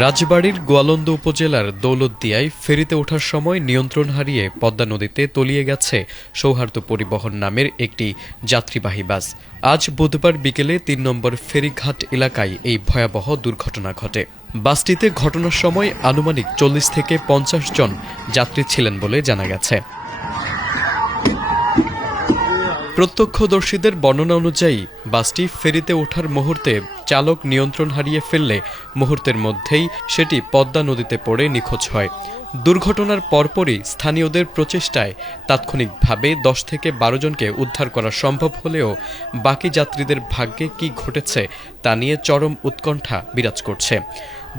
রাজবাড়ীর গোয়ালন্দ উপজেলার দৌলতদিয়ায় ফেরিতে ওঠার সময় নিয়ন্ত্রণ হারিয়ে পদ্মা নদীতে তলিয়ে গেছে সৌহার্দ্য পরিবহন নামের একটি যাত্রীবাহী বাস। আজ বুধবার বিকেলে ৩ নম্বর ফেরিঘাট এলাকায় এই ভয়াবহ দুর্ঘটনা ঘটে। বাসটিতে ঘটনার সময় আনুমানিক ৪০ থেকে ৫০ জন যাত্রী ছিলেন বলে জানা গেছে। প্রত্যক্ষদর্শীদের বর্ণনা অনুযায়ী বাসটি ফেরিতে ওঠার মুহূর্তে চালক নিয়ন্ত্রণ হারিয়ে ফেললে মুহূর্তের মধ্যেই সেটি পদ্মা নদীতে পড়ে নিখোঁজ হয়। দুর্ঘটনার পরপরই স্থানীয়দের প্রচেষ্টায় তাৎক্ষণিকভাবে ১০ থেকে ১২ জনকে উদ্ধার করা সম্ভব হলেও বাকি যাত্রীদের ভাগ্যে কী ঘটেছে তা নিয়ে চরম উৎকণ্ঠা বিরাজ করছে।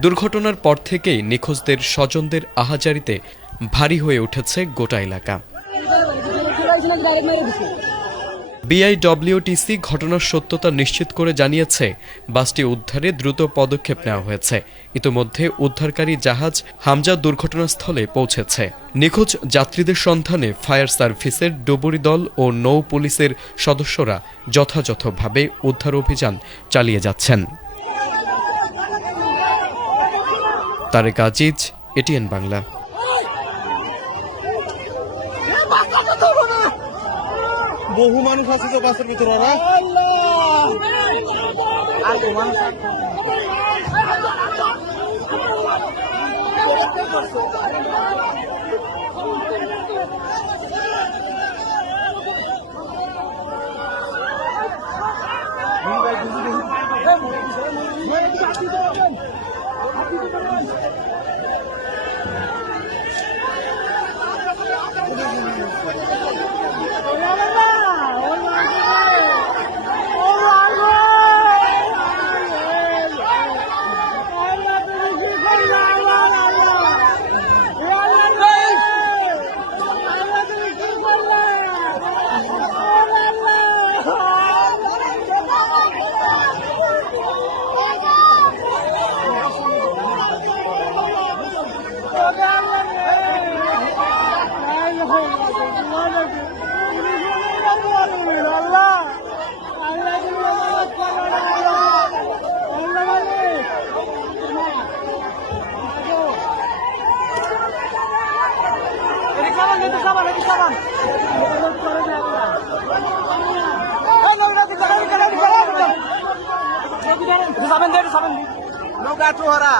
দুর্ঘটনার পর থেকেই নিখোঁজদের স্বজনদের আহাজারিতে ভারী হয়ে উঠেছে গোটা এলাকা। বিআইডব্লিউটিসি ঘটনার সত্যতা নিশ্চিত করে জানিয়েছে, বাসটি উদ্ধারে দ্রুত পদক্ষেপ নেওয়া হয়েছে। ইতোমধ্যে উদ্ধারকারী জাহাজ হামজা দুর্ঘটনাস্থলে পৌঁছেছে। নিখোঁজ যাত্রীদের সন্ধানে ফায়ার সার্ভিসের ডুবুরি দল ও নৌ পুলিশের সদস্যরা যথাযথভাবে উদ্ধার অভিযান চালিয়ে যাচ্ছেন। তারেক আজিজ, এটিএন বাংলা। বহু মানুষ আছে তো বাসের ভিতরে। নৌকা চোহরা